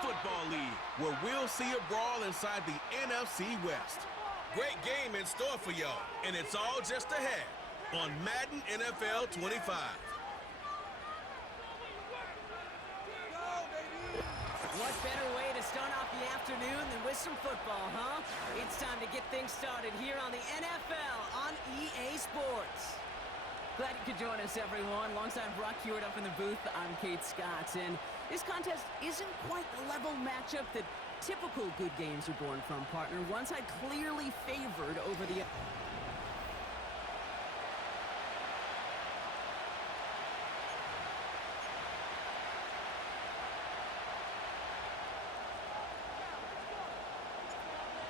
Football League, where we'll see a brawl inside the NFC West. Great game in store for y'all, and it's all just ahead on Madden NFL 25. What better way to start off the afternoon than with some football, huh? It's time to get things started here on the NFL on EA Sports. Glad you could join us, everyone. Alongside Brock Hewitt up in the booth, I'm Kate Scott. And this contest isn't quite the level matchup that typical good games are born from, partner. One side clearly favored over the...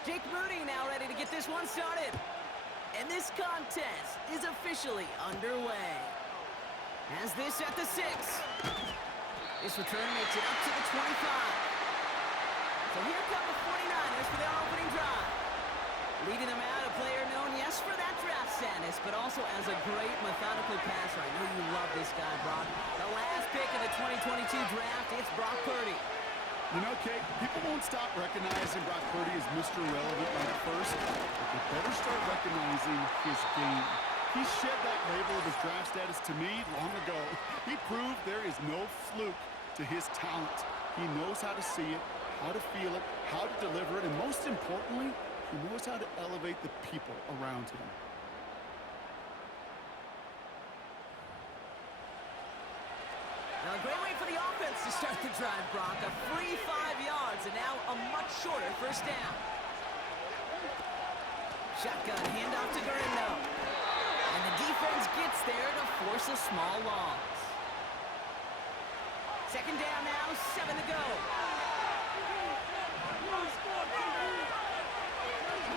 Jake Moody now ready to get this one started. And this contest is officially underway. Has this at the 6. This return makes it up to the 25. So here come the 49ers for their opening drive. Leading them out, a player known, yes, for that draft status, but also as a great methodical passer. I know you love this guy, Brock. The last pick of the 2022 draft, it's Brock Purdy. You know, Kate, people won't stop recognizing Brock Purdy as Mr. Relevant by the first, but they better start recognizing his game. He shed that label of his draft status to me long ago. He proved there is no fluke to his talent. He knows how to see it, how to feel it, how to deliver it, and most importantly, he knows how to elevate the people around him. Now, a great way for the offense to start the drive, Brock. A free 5 yards, and now a much shorter first down. Shotgun handoff to Garindo. And the defense gets there to force a small loss. Second down now, 7 to go.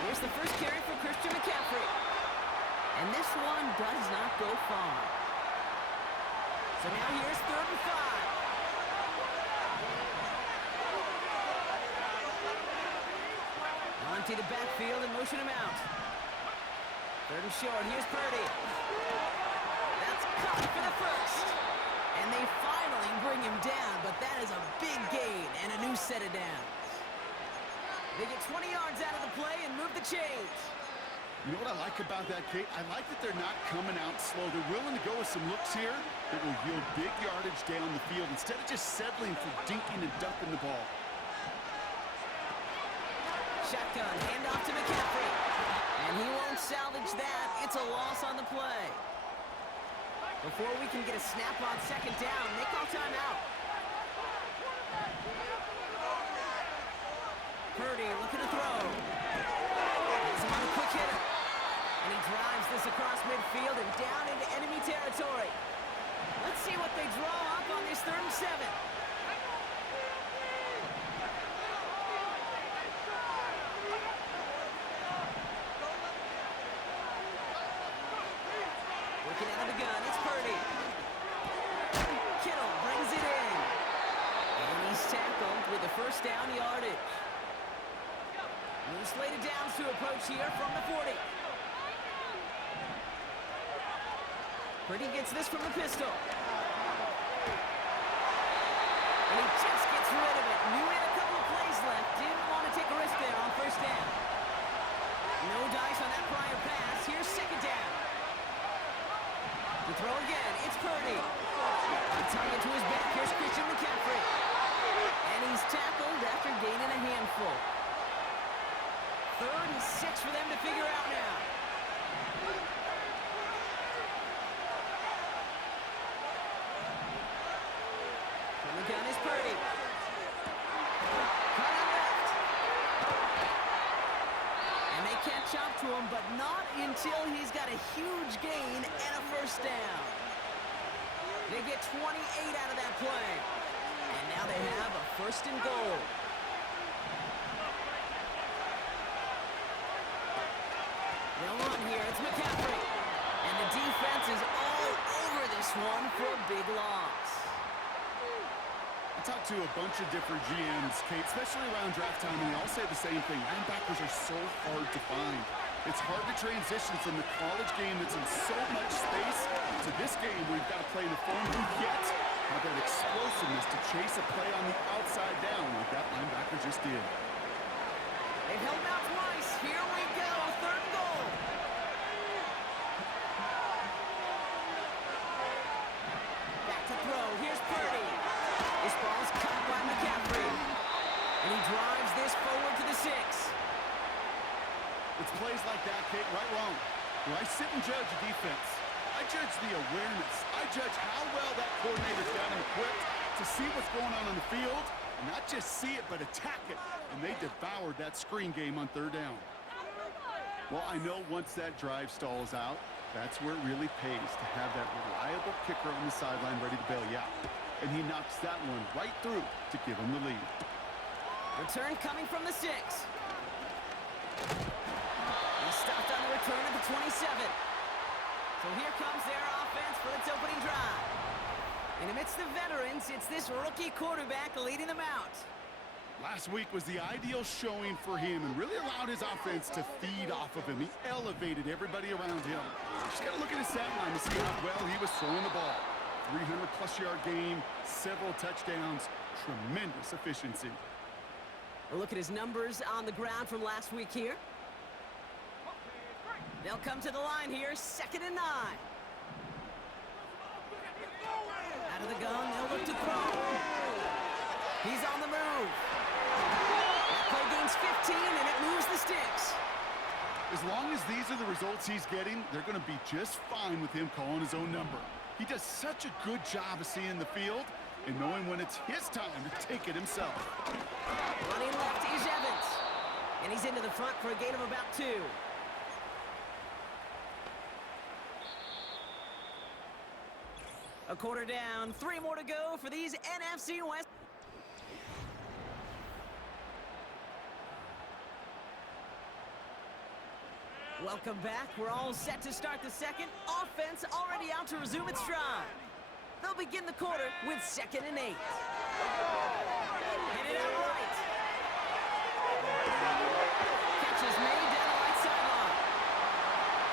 Here's the first carry for Christian McCaffrey. And this one does not go far. So now here's 3rd and 5. Onto the backfield and motion him out. 3rd and short, here's Purdy. That's caught for the first. And they finally bring him down, but that is a big gain and a new set of downs. They get 20 yards out of the play and move the chains. You know what I like about that, Kate? I like that they're not coming out slow. They're willing to go with some looks here that will yield big yardage down the field instead of just settling for dinking and ducking the ball. Shotgun, handoff to McCaffrey. And he won't salvage that. It's a loss on the play. Before we can get a snap on second down, they call timeout. Purdy looking to throw. He's on a quick hitter. And he drives this across midfield and down into enemy territory. Let's see what they draw up on this 3rd and 7. Looking out of the gun, it's Purdy. Kittle brings it in. And he's tackled with the first down yardage. New slated downs to approach here from the 40. Purdy gets this from the pistol. And he just gets rid of it. Knew he had a couple of plays left. Didn't want to take a risk there on first down. No dice on that prior pass. Here's 2nd down. To throw again, it's Purdy. Target to his back. Here's Christian McCaffrey. And he's tackled after gaining a handful. 3rd and 6 for them to figure out now. From the gun is Purdy. Cut out left. And they catch up to him, but not until he's got a huge gain and a first down. They get 28 out of that play. And now they have a 1st and goal. They'll run here. It's McCaffrey. And the defense is all over this one for a big loss. I talked to a bunch of different GMs, Kate, especially around draft time, and they all say the same thing. Linebackers are so hard to find. It's hard to transition from the college game that's in so much space to this game where you've got to play in a phone booth, yet have that explosiveness to chase a play on the outside down like that linebacker just did. They've held him out twice. Here we go. Third and goal. Back to throw. Here's Purdy. This ball's caught by McCaffrey. And he drives this forward to the 6. It's plays like that, Kate, right wrong. Where I sit and judge a defense, I judge the awareness. I judge how well that coordinator's got him equipped to see what's going on the field, and not just see it, but attack it. And they devoured that screen game on third down. Well, I know once that drive stalls out, that's where it really pays to have that reliable kicker on the sideline ready to bail you out. And he knocks that one right through to give him the lead. Return coming from the 6. Stopped on the return at the 27. So here comes their offense for its opening drive. And amidst the veterans, it's this rookie quarterback leading them out. Last week was the ideal showing for him and really allowed his offense to feed off of him. He elevated everybody around him. Just got to look at his stat line to see how well he was throwing the ball. 300-plus yard game, several touchdowns, tremendous efficiency. A look at his numbers on the ground from last week here. They'll come to the line here, 2nd and 9. Out of the gun, they'll look to throw. He's on the move. That play gains 15, and it moves the sticks. As long as these are the results he's getting, they're going to be just fine with him calling his own number. He does such a good job of seeing the field and knowing when it's his time to take it himself. Running left is Evans. And he's into the front for a gain of about 2. A quarter down, 3 more to go for these NFC West. Welcome back. We're all set to start the second. Offense already out to resume its stride. They'll begin the quarter with 2nd and 8. Hit it out right. Catch is made down the right sideline.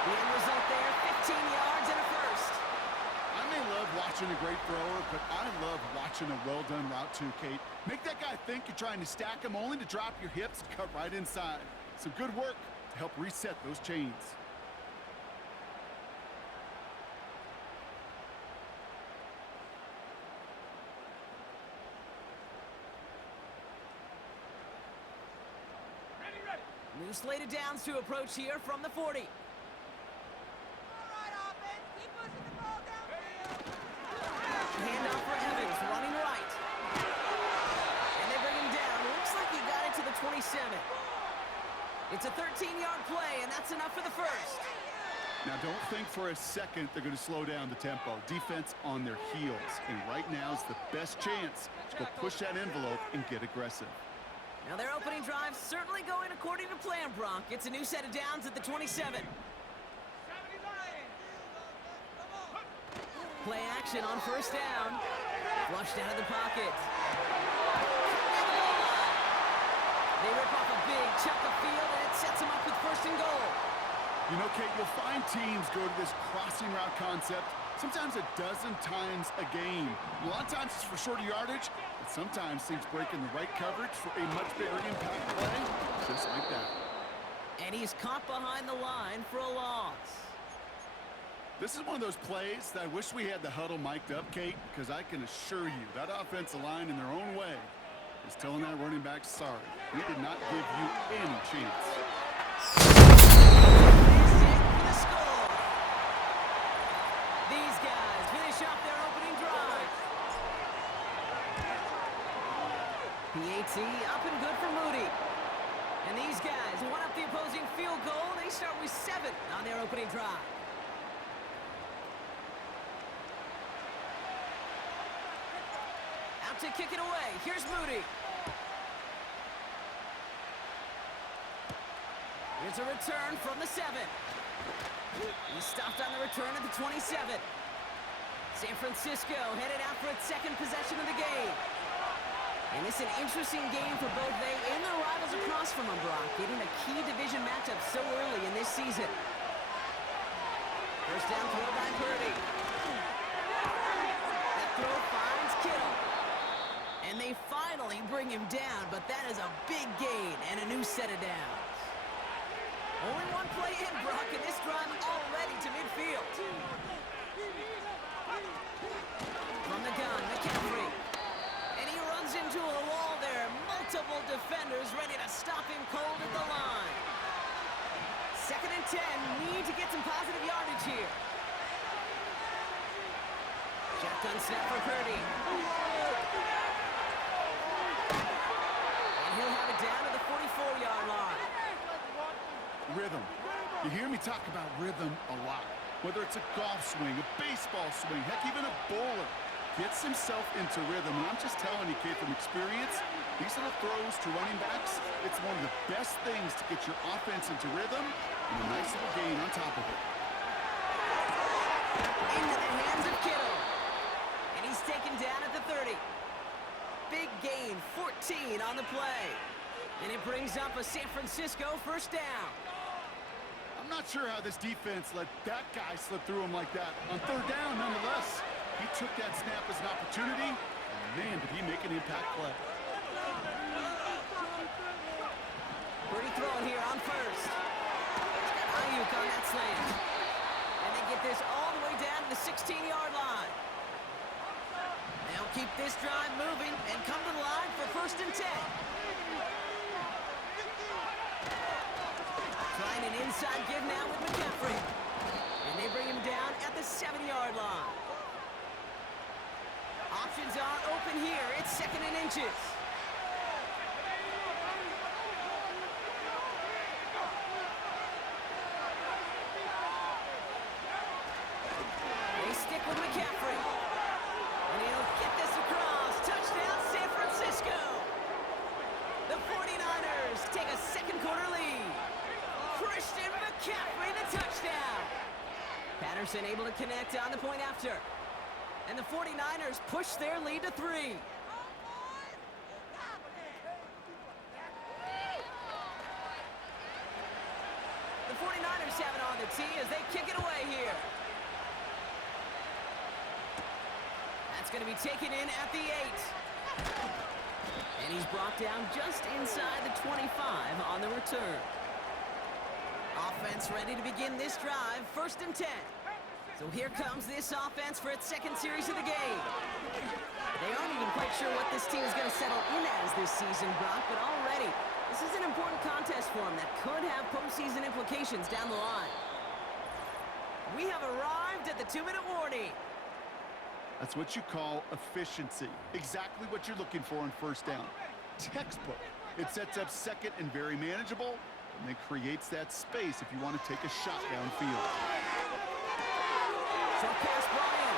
The end result there, 15 yards and a first. I may love watching a great thrower, but I love watching a well-done route too, Kate. Make that guy think you're trying to stack him only to drop your hips and cut right inside. Some good work to help reset those chains. New slate of downs to approach here from the 40. Handoff for Evans, running right. And they bring him down. Looks like he got it to the 27. It's a 13-yard play, and that's enough for the first. Now, don't think for a second they're going to slow down the tempo. Defense on their heels. And right now is the best chance to go push that envelope and get aggressive. Now their opening drive certainly going according to plan, Bronk. It's a new set of downs at the 27. Play action on first down. Flushed out of the pocket. They rip off a big chunk of field, and it sets them up with 1st and goal. You know, Kate, you'll find teams go to this crossing route concept sometimes a dozen times a game. A lot of times it's for shorter yardage, but sometimes teams break in the right coverage for a much bigger impact play, just like that. And he's caught behind the line for a loss. This is one of those plays that I wish we had the huddle mic'd up, Kate, because I can assure you that offensive line in their own way is telling that running back, sorry, we did not give you any chance. These guys finish off their opening drive. PAT up and good for Moody. And these guys won up the opposing field goal. They start with 7 on their opening drive. Out to kick it away. Here's Moody. Here's a return from the 7. He stopped on the return at the 27. San Francisco headed out for its 2nd possession of the game. And it's an interesting game for both they and their rivals across from them, Brock, getting a key division matchup so early in this season. First down throw by Purdy. That throw finds And they finally bring him down, but that is a big gain and a new set of downs. Only one play in, Brock, and this drive already to midfield. From the gun, McCaffrey. And he runs into a wall there. Multiple defenders ready to stop him cold at the line. 2nd and 10, need to get some positive yardage here. Shotgun snap for Purdy. And he'll have it down to the 44-yard line. Rhythm. You hear me talk about rhythm a lot. Whether it's a golf swing, a baseball swing, heck, even a bowler. Gets himself into rhythm. And I'm just telling you, kid, from experience, these little throws to running backs, it's one of the best things to get your offense into rhythm and a nice little gain on top of it. Into the hands of Kittle. And he's taken down at the 30. Big gain, 14 on the play. And it brings up a San Francisco first down. I'm not sure how this defense let that guy slip through him like that. On 3rd down, nonetheless, he took that snap as an opportunity, and man, did he make an impact play. Pretty throwing here on 1st. Ayuk on that slant. And they get this all the way down to the 16-yard line. They'll keep this drive moving and come to the line for 1st and 10. Trying an inside give now with McCaffrey. And they bring him down at the 7-yard line. Options are open here. It's 2nd and inches. They stick with McCaffrey. And he'll get this across. Touchdown, San Francisco. The 49ers take a 2nd quarter lead. Christian McCaffrey, the touchdown. Patterson able to connect on the point after. And the 49ers push their lead to 3. The 49ers have it on the tee as they kick it away here. That's going to be taken in at the 8. And he's brought down just inside the 25 on the return. Offense ready to begin this drive, 1st and 10. So here comes this offense for its 2nd series of the game. They aren't even quite sure what this team is going to settle in as this season, Brock, but already this is an important contest for them that could have postseason implications down the line. We have arrived at the 2-minute warning. That's what you call efficiency. Exactly what you're looking for on 1st down. Textbook. It sets up 2nd and very manageable, and it creates that space if you want to take a shot downfield. Short pass brought in.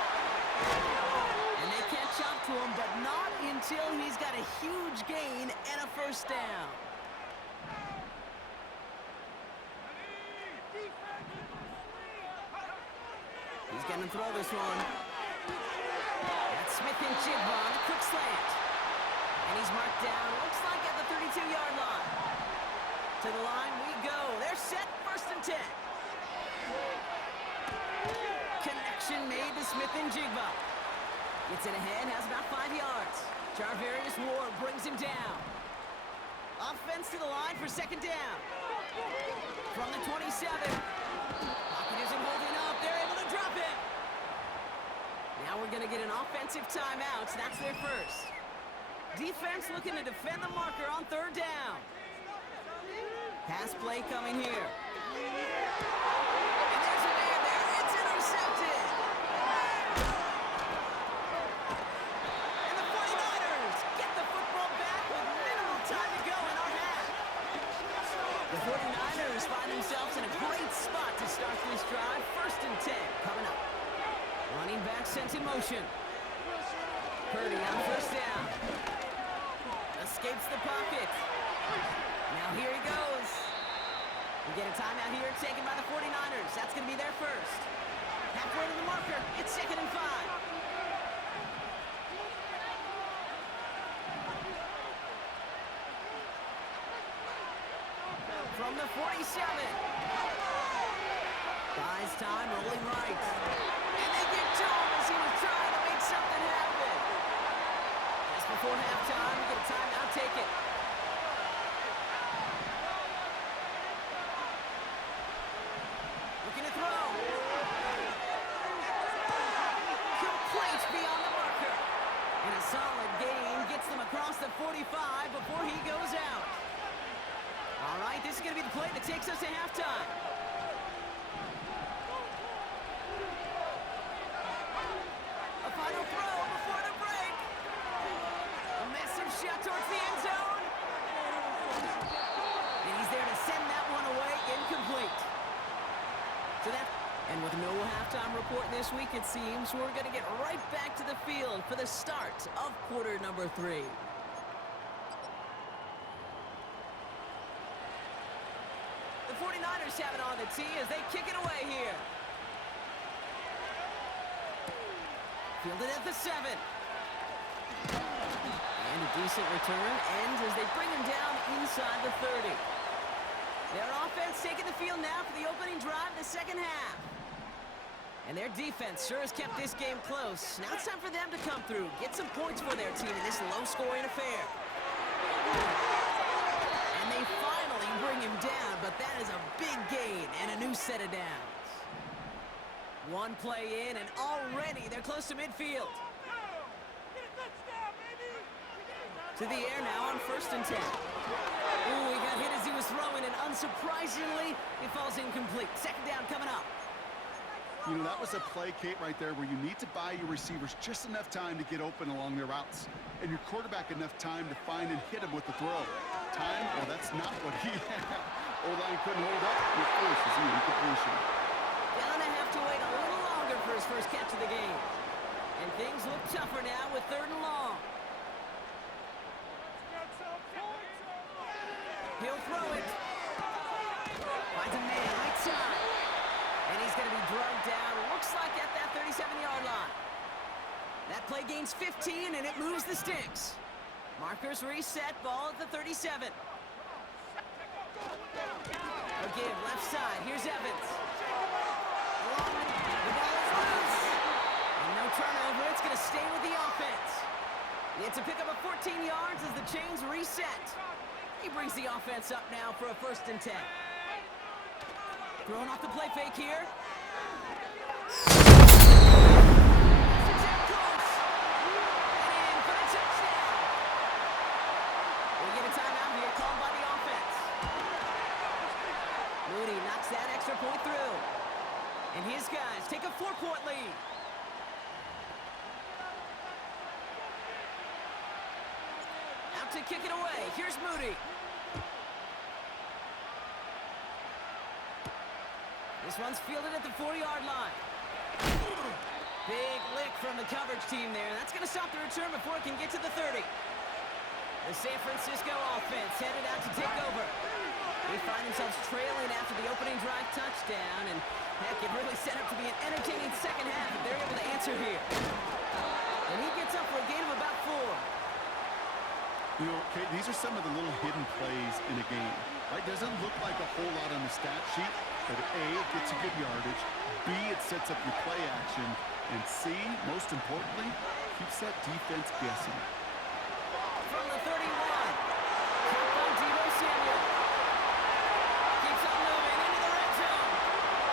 And they can't chop to him, but not until he's got a huge gain and a 1st down. He's going to throw this one. That's Smith and Jigba on a quick slant. And he's marked down, looks like at the 32-yard line. To the line we go. They're set, 1st and 10. Connection made to Smith and Jigba. Gets it ahead, has about 5 yards. Charvarius Ward brings him down. Offense to the line for 2nd down. From the 27. Pocket isn't holding up. They're able to drop it. Now we're going to get an offensive timeout. That's their first. Defense looking to defend the marker on 3rd down. Pass play coming here. And there's a man there. It's intercepted. And the 49ers get the football back with minimal time to go in our half. The 49ers find themselves in a great spot to start this drive. 1st and 10 coming up. Running back sent in motion. Purdy on 1st down. Escapes the pocket. Now here he goes. We get a timeout here taken by the 49ers. That's going to be their first. Halfway to the marker. It's 2nd and 5. From the 47. Buys time, rolling right. And they get to him as he was trying to make something happen. Just before halftime. We get a timeout, take it. Looking to throw. Complete beyond the marker. And a solid gain gets them across the 45 before he goes out. All right, this is going to be the play that takes us to halftime. A final throw before the break. A massive shot towards the end zone. And he's there to send that one away, incomplete. And with no halftime report this week, it seems we're going to get right back to the field for the start of quarter number 3. The 49ers have it on the tee as they kick it away here. Fielded at the 7. And a decent return ends as they bring him down inside the 30. Their offense taking the field now for the opening drive of the second half. And their defense sure has kept this game close. Now it's time for them to come through, get some points for their team in this low-scoring affair. And they finally bring him down, but that is a big gain and a new set of downs. One play in, and already they're close to midfield. To the air now on 1st and 10. Ooh, he got hit as he was throwing, and unsurprisingly, it falls incomplete. Second down coming up. You know, that was a play, Kate, right there where you need to buy your receivers just enough time to get open along their routes. And your quarterback enough time to find and hit him with the throw. Time? Well, that's not what he had. O-line couldn't hold up. Your force is an incompletion. Gonna have to wait a little longer for his first catch of the game. And things look tougher now with 3rd and long. He'll throw it. Finds a man right side. And he's going to be drugged down, looks like at that 37-yard line. That play gains 15, and it moves the sticks. Markers reset, ball at the 37. Again, left side, here's Evans. The ball is loose. And no turnover, it's going to stay with the offense. It's a pickup of 14 yards as the chains reset. He brings the offense up now for a 1st and 10. Throwing off the play fake here. That's exact close. And in for the touchdown. We get a timeout here called by the offense. Moody knocks that extra point through. And his guys take a 4-point lead. Out to kick it away. Here's Moody. This one's fielded at the 4-yard line. Big lick from the coverage team there. That's going to stop the return before it can get to the 30. The San Francisco offense headed out to take over. They find themselves trailing after the opening drive touchdown. And heck, it really set up to be an entertaining second half if they're able to answer here. And he gets up for a gain of about 4. You know, Kate, these are some of the little hidden plays in a game. Right? Doesn't look like a whole lot on the stat sheet, but A, it gets you good yardage, B, it sets up your play action, and C, most importantly, keeps that defense guessing. From the 31, caught by Deebo Samuel. Keeps on moving into the red zone.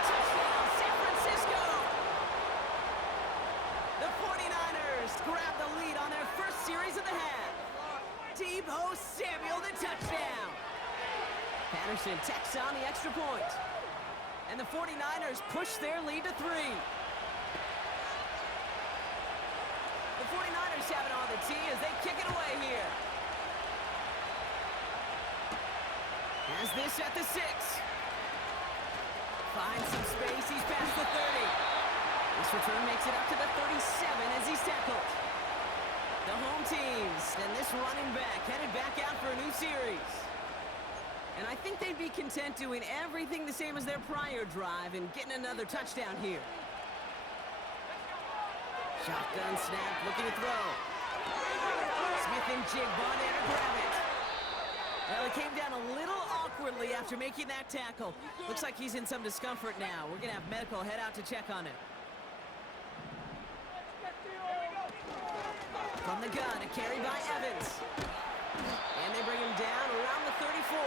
Touchdown, San Francisco! The 49ers grab the lead on their first series of the half. Deebo Samuel, the touchdown. Patterson tacks on the extra point. And the 49ers push their lead to 3. The 49ers have it on the tee as they kick it away here. Has this at the 6. Finds some space, he's past the 30. This return makes it up to the 37 as he's tackled. The home teams and this running back headed back out for a new series. And I think they'd be content doing everything the same as their prior drive and getting another touchdown here. Shotgun snap, looking to throw. Smith and Jigba there to grab it. Well, it came down a little awkwardly after making that tackle. Looks like he's in some discomfort now. We're going to have medical head out to check on him. From the gun, a carry by Evans. And they bring him down around the 34.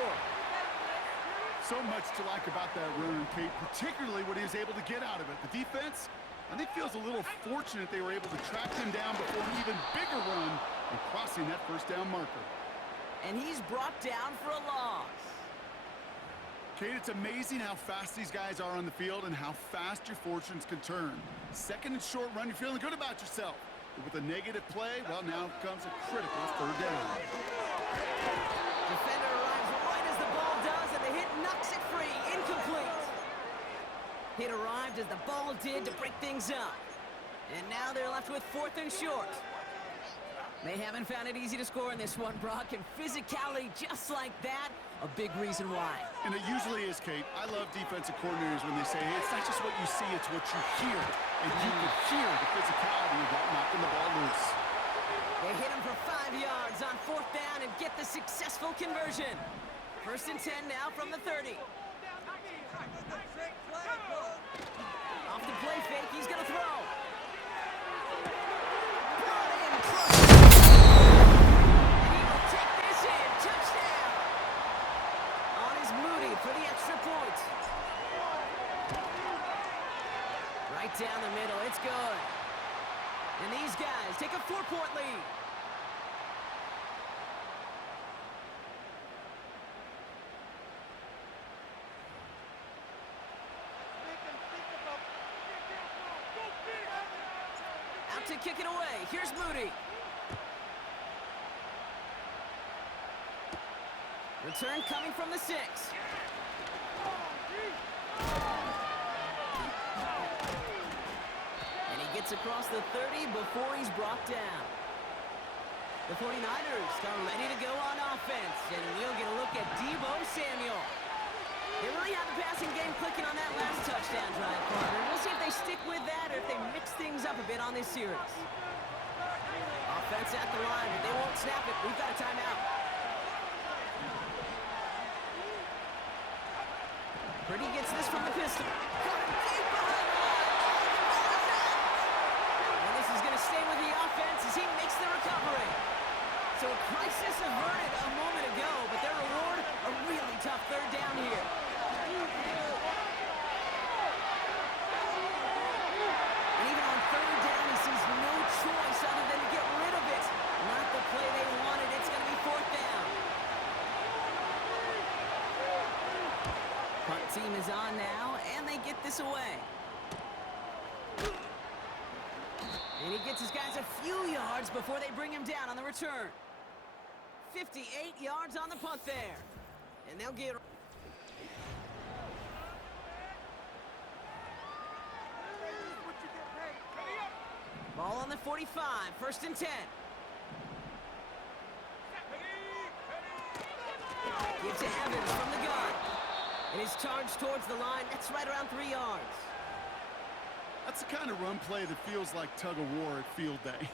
So much to like about that run, Kate, particularly what he was able to get out of it. The defense, I think, feels a little fortunate they were able to track him down before an even bigger run and crossing that first down marker. And he's brought down for a loss. Kate, it's amazing how fast these guys are on the field and how fast your fortunes can turn. Second and short run, you're feeling good about yourself. But with a negative play, well, now comes a critical third down. Defender arrives right as the ball does, and the hit knocks it free. Incomplete. Hit arrived as the ball did to break things up. And now they're left with 4th and short. They haven't found it easy to score in this one, Brock, and physicality just like that, a big reason why. And it usually is, Kate. I love defensive coordinators when they say, hey, it's not just what you see, it's what you hear. And you can hear the physicality of that knocking the ball loose. They hit him for 5 yards on 4th down and get the successful conversion. 1st and 10 now from the 30. Off the play fake, he's going to throw. Brought in, crushed. And he will take this in. Touchdown. On his Moody for the extra point. Right down the middle, it's good. And these guys take a 4-point lead. Out to kick it away. Here's Moody. Return coming from the 6. And he gets across the 30 before he's brought down. The 49ers are ready to go on offense, and we'll get a look at Deebo Samuel. They really have the passing game clicking on that last touchdown drive, partner. We'll see if they stick with that or if they mix things up a bit on this series. Offense at the line, but they won't snap it. We've got a timeout. Purdy gets this from the pistol. Caught him deep behind the line. And this is going to stay with the offense as he makes the recovery. So a crisis averted a moment ago, but their reward, a really tough 3rd down here. And even on 3rd down, he sees no choice other than to get rid of it. Not the play they wanted. It's going to be 4th down. Punt team is on now, and they get this away. And he gets his guys a few yards before they bring him down on the return. 58 yards on the punt there. And they'll get... Ball on the 45, 1st and 10. Gives to Evans from the gun. And is charged towards the line. That's right around 3 yards. That's the kind of run play that feels like tug-of-war at field day.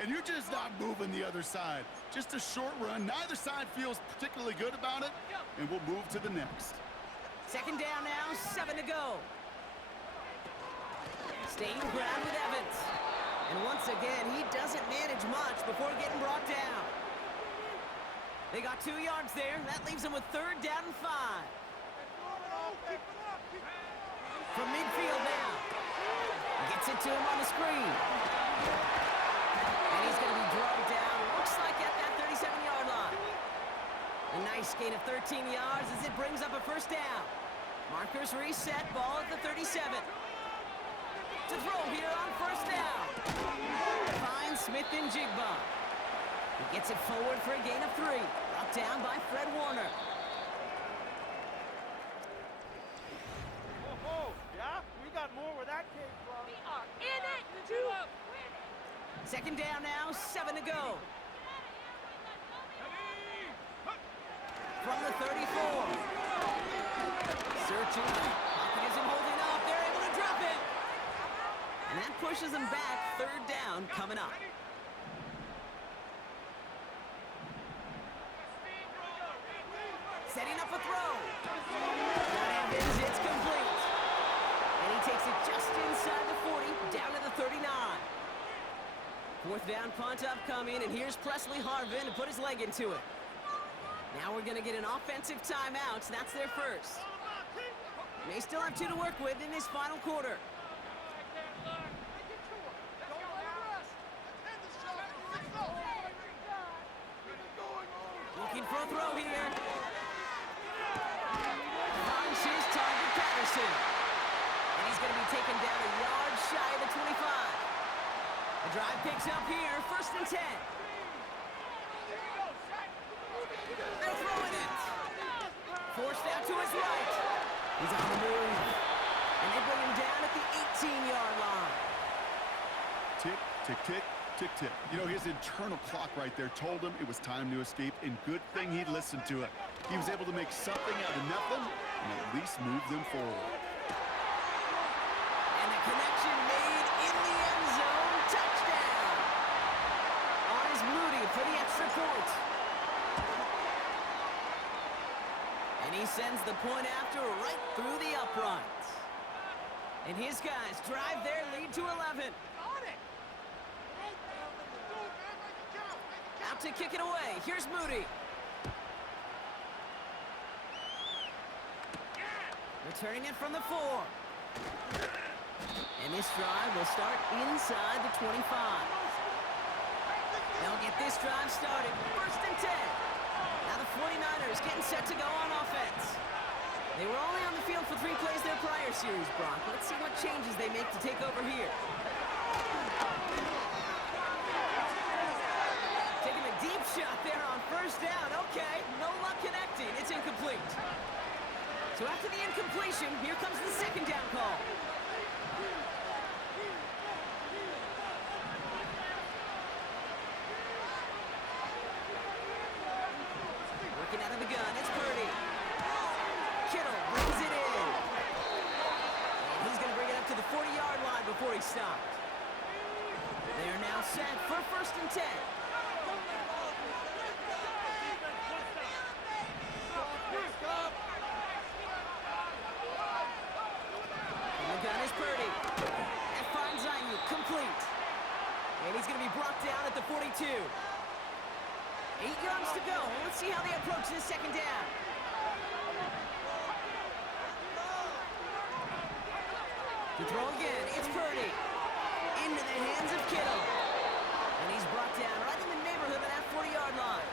And you're just not moving the other side. Just a short run. Neither side feels particularly good about it. And we'll move to the next. 2nd down now, 7 to go. Staying ground with Evans. And once again, he doesn't manage much before getting brought down. They got 2 yards there. That leaves them with 3rd down and 5. From midfield now. Gets it to him on the screen. And he's going to be drugged down. Looks like at that 37-yard line. A nice gain of 13 yards as it brings up a 1st down. Markers reset. Ball at the 37. To throw here on 1st down. Finds Smith and Jigba. He gets it forward for a gain of 3. Brought down by Fred Warner. Yeah, we got more where that came from. We are in it to win it. 2nd down now, 7 to go. From the 34. Searching. Pocket isn't holding up. They're able to drop it. And that pushes them back. 3rd down coming up. Setting up a throw. Evans, it's complete. And he takes it just inside the 40, down to the 39. 4th down punt upcoming, and here's Presley Harvin to put his leg into it. Now we're going to get an offensive timeout, so that's their first. They still have 2 to work with in this final quarter. Looking for a throw here. Finds his target, Patterson. And he's going to be taken down a yard shy of the 25. The drive picks up here, 1st and 10. They're throwing it. Forced out to his right. He's on the move. And they bring him down at the 18-yard line. Tick, tick, tick, tick, tick. You know, his internal clock right there told him it was time to escape, and good thing he listened to it. He was able to make something out of nothing and at least move them forward. And the connection made in the end zone. Touchdown. On is Moody for the extra point. And he sends the point after right through the uprights. And his guys drive their lead to 11. Out to kick it away. Here's Moody. Returning it from the 4. And this drive will start inside the 25. They'll get this drive started. 1st and 10. Now the 49ers getting set to go on offense. They were only on the field for 3 plays their prior series, Brock. Let's see what changes they make to take over here. Taking a deep shot there on 1st down. Okay, no luck connecting. It's incomplete. So after the incompletion, here comes the 2nd down call. Working out of the gun, it's Purdy. Kittle brings it in. And he's going to bring it up to the 40-yard line before he stopped. They are now set for 1st and 10. And the gun is Purdy. That finds Ayuk, complete. And he's going to be brought down at the 42. 8 yards to go. Let's see how they approach this 2nd down. To throw again, it's Purdy. Into the hands of Kittle. And he's brought down right in the neighborhood of that 40-yard line.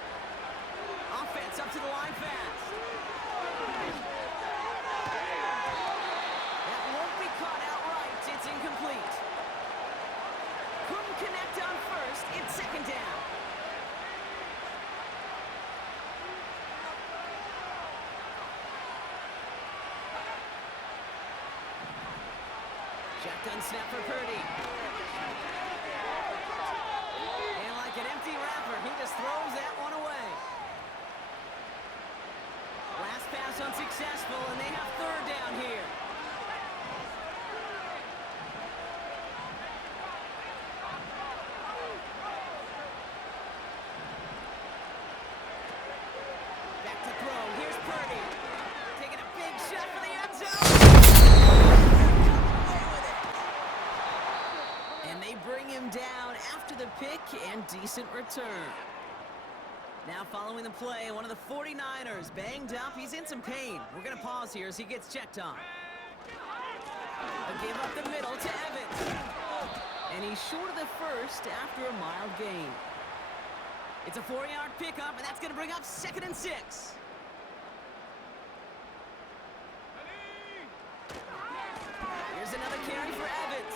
Offense up to the line fast. That won't be caught outright. It's incomplete. Couldn't connect on 1st. It's 2nd down. Shotgun snap for Purdy. And like an empty wrapper, he just throws that one away. Last pass unsuccessful, and they have 3rd down here. Back to throw. Here's Purdy. Taking a big shot for the end zone. And they bring him down after the pick and decent return. Now following the play, one of the 49ers banged up. He's in some pain. We're going to pause here as he gets checked on. They gave up the middle to Evans. And he's short of the 1st after a mild gain. It's a 4-yard pickup, and that's going to bring up 2nd and 6. Here's another carry for Evans.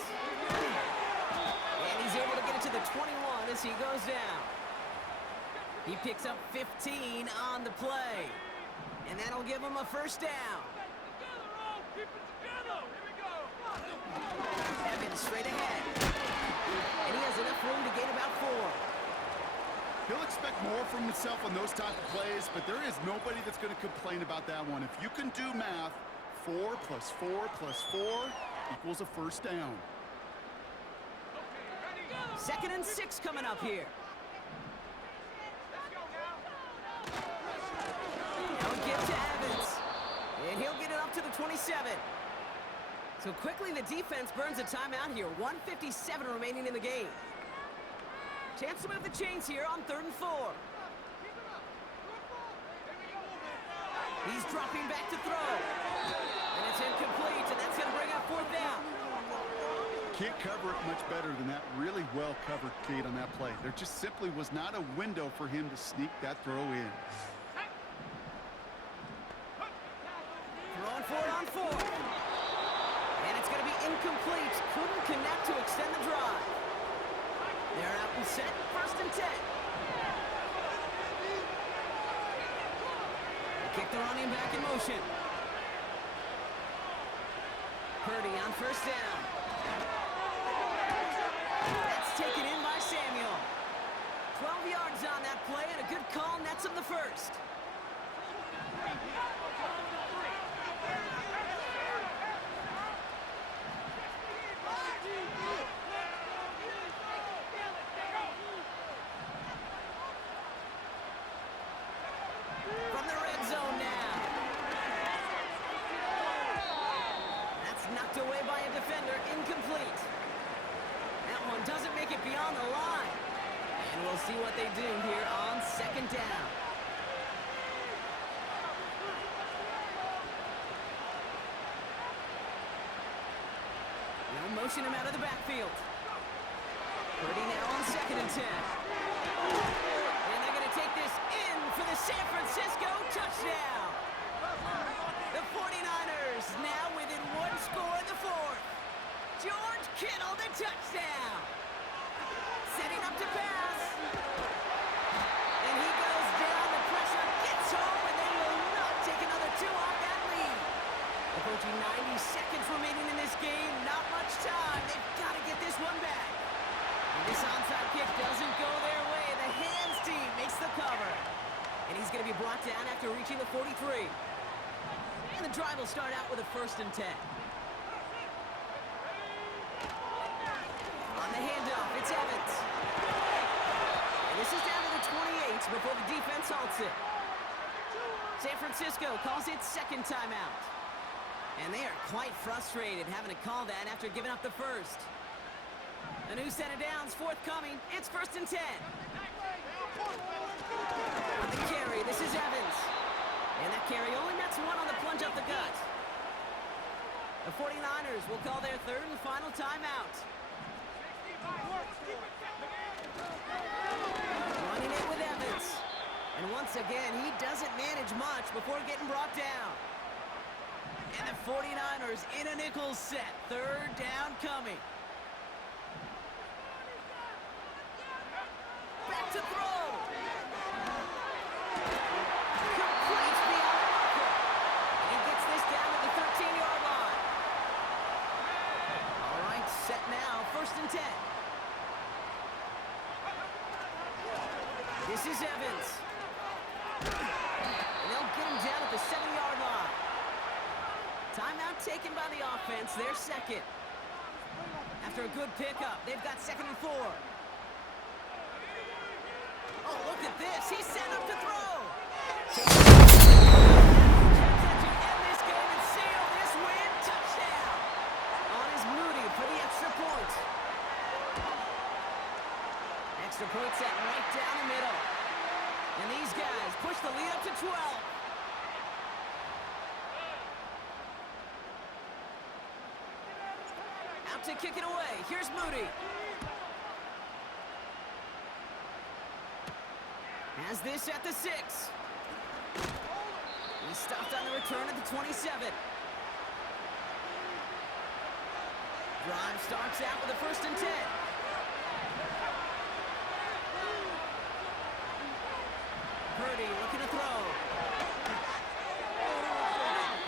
And he's able to get it to the 21 as he goes down. He picks up 15 on the play. And that'll give him a 1st down. Evans straight ahead. And he has enough room to gain about 4. He'll expect more from himself on those type of plays, but there is nobody that's going to complain about that one. If you can do math, 4 plus 4 plus 4 equals a 1st down. 2nd and 6 coming up here. Now a give to Evans. And he'll get it up to the 27. So quickly the defense burns a timeout here. 1:57 remaining in the game. Chance to move the chains here on 3rd and 4. He's dropping back to throw. And it's incomplete, and that's going to bring up 4th down. Can't cover it much better than that really well-covered Cade on that play. There just simply was not a window for him to sneak that throw in. Throwing 4 on 4. And it's going to be incomplete. Couldn't connect to extend the drive. They're out and set. 1st and 10. They kick the running back in motion. Purdy on 1st down. That's taken in by Samuel. 12 yards on that play, and a good call nets him the first. From the red zone now. That's knocked away by a defender, incomplete. That one doesn't make it beyond the line. And we'll see what they do here on 2nd down. They'll motion him out of the backfield. Purdy now on 2nd and 10. And they're going to take this in for the San Francisco touchdown. The 49ers now within 1 score in the 4th. George Kittle, the touchdown. Setting up to pass. And he goes down. The pressure gets home, and they will not take another 2 off that lead. Approaching 90 seconds remaining in this game. Not much time. They've got to get this one back. And this onside kick doesn't go their way. The hands team makes the cover. And he's going to be brought down after reaching the 43. And the drive will start out with a 1st and 10. On the handoff, it's Evans. And this is down to the 28 before the defense halts it. San Francisco calls its 2nd timeout. And they are quite frustrated having to call that after giving up the 1st. A new set of downs forthcoming. It's 1st and 10. On the carry, this is Evans. And that carry only nets 1 on the plunge up the gut. The 49ers will call their 3rd and final timeout. Running it with Evans. And once again, he doesn't manage much before getting brought down. And the 49ers in a nickel set. 3rd down coming. Back to throw. Completes beyond the marker. And he gets this down to the 13-yard line. All right, set now. 1st and 10. This is Evans. And they'll get him down at the 7-yard line. Timeout taken by the offense. Their 2nd. After a good pickup, they've got 2nd and 4. Oh, look at this. He's set up to throw. To end this game and seal this win. Touchdown. On is Moody for the extra point. Extra point set right down the middle. And these guys push the lead up to 12. Out to kick it away. Here's Moody. Has this at the 6. He stopped on the return at the 27. Drive starts out with a 1st and 10. Purdy looking to throw.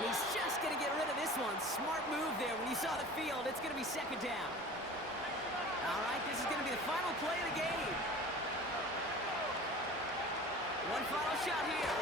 He's just going to get rid of this one. Smart move there. When you saw the field, it's going to be 2nd down. All right, this is going to be the final play of the game. One final shot here.